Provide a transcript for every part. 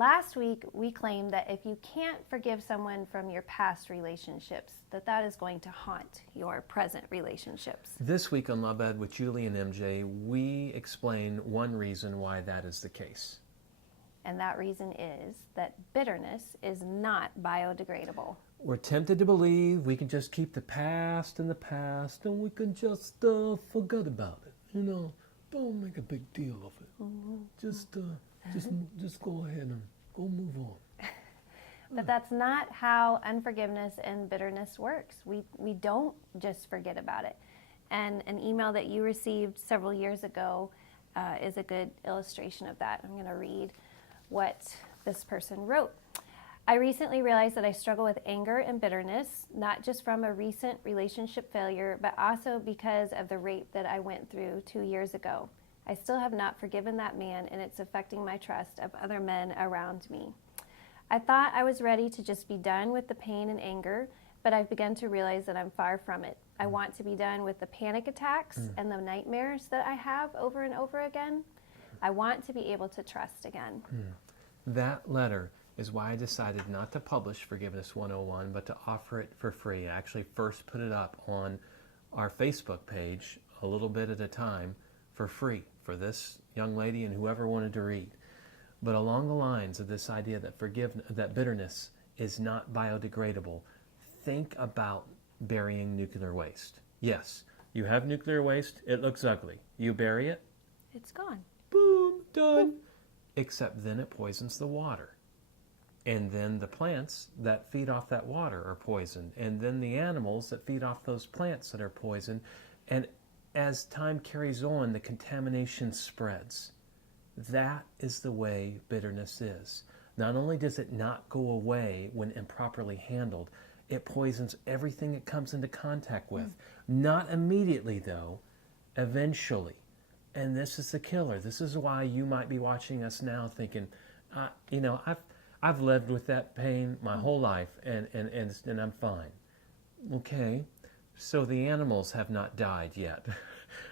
Last week, we claimed that if you can't forgive someone from your past relationships, that is going to haunt your present relationships. This week on Love Ed with Julie and MJ, we explain one reason why that is the case. And that reason is that bitterness is not biodegradable. We're tempted to believe we can just keep the past in the past and we can just forget about it. You know, don't make a big deal of it. Mm-hmm. Just go ahead and go move on. But that's not how unforgiveness and bitterness works. We don't just forget about it. And an email that you received several years ago is a good illustration of that. I'm going to read what this person wrote. I recently realized that I struggle with anger and bitterness, not just from a recent relationship failure, but also because of the rape that I went through 2 years ago. I still have not forgiven that man, and it's affecting my trust of other men around me. I thought I was ready to just be done with the pain and anger, but I've begun to realize that I'm far from it. I want to be done with the panic attacks and the nightmares that I have over and over again. I want to be able to trust again. That letter is why I decided not to publish Forgiveness 101, but to offer it for free. I actually first put it up on our Facebook page a little bit at a time for free for this young lady and whoever wanted to read. But along the lines of this idea that bitterness is not biodegradable, think about burying nuclear waste. Yes, you have nuclear waste, it looks ugly. You bury it, it's gone. Boom, done. Except then it poisons the water. And then the plants that feed off that water are poisoned. And then the animals that feed off those plants that are poisoned. And as time carries on, the contamination spreads. That is the way bitterness is. Not only does it not go away when improperly handled, it poisons everything it comes into contact with. Not immediately, though, eventually. And this is the killer. This is why you might be watching us now thinking, I've lived with that pain my whole life and I'm fine. Okay. So the animals have not died yet.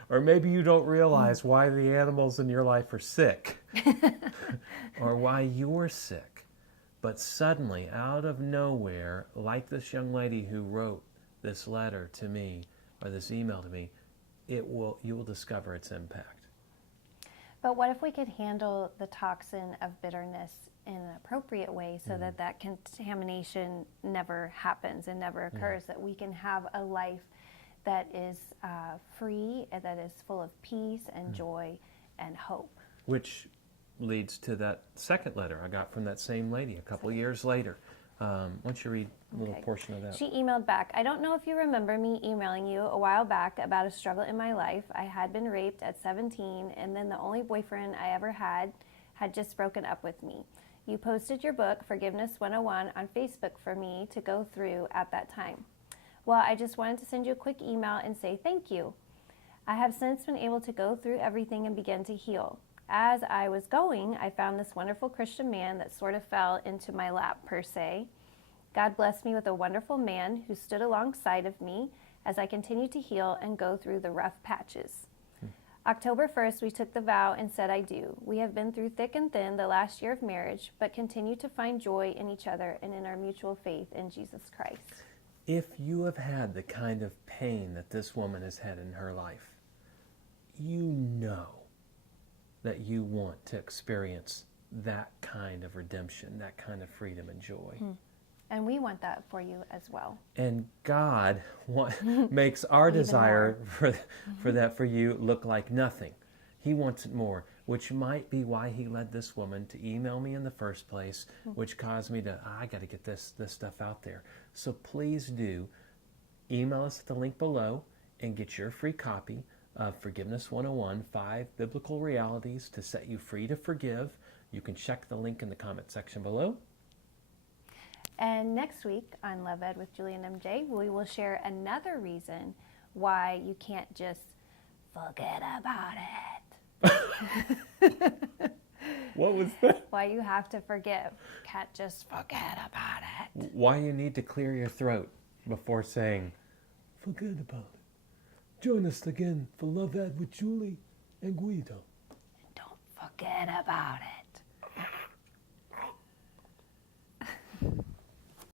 Or maybe you don't realize why the animals in your life are sick. Or why you're sick. But suddenly, out of nowhere, like this young lady who wrote this letter to me, or this email to me, you will discover its impact. But what if we could handle the toxin of bitterness in an appropriate way so that contamination never happens and never occurs, that we can have a life that is free, and that is full of peace and joy and hope. Which leads to that second letter I got from that same lady a couple years later. Why don't you read a little portion of that? She emailed back, I don't know if you remember me emailing you a while back about a struggle in my life. I had been raped at 17, and then the only boyfriend I ever had just broken up with me. You posted your book, Forgiveness 101, on Facebook for me to go through at that time. Well, I just wanted to send you a quick email and say thank you. I have since been able to go through everything and begin to heal. As I was going, I found this wonderful Christian man that sort of fell into my lap, per se. God blessed me with a wonderful man who stood alongside of me as I continued to heal and go through the rough patches. October 1st, we took the vow and said I do. We have been through thick and thin the last year of marriage, but continue to find joy in each other and in our mutual faith in Jesus Christ. If you have had the kind of pain that this woman has had in her life, you know that you want to experience that kind of redemption, that kind of freedom and joy. And we want that for you as well. And God makes our desire for that for you look like nothing. He wants it more, which might be why he led this woman to email me in the first place, which caused me to, I got to get this stuff out there. So please do email us at the link below and get your free copy of Forgiveness 101, 5 Biblical Realities to Set You Free to Forgive. You can check the link in the comment section below. And next week on Love Ed with Julie and MJ, we will share another reason why you can't just forget about it. What was that? Why you have to forgive. Can't just forget about it. Why you need to clear your throat before saying, forget about it. Join us again for Love Ed with Julie and Guido. Don't forget about it.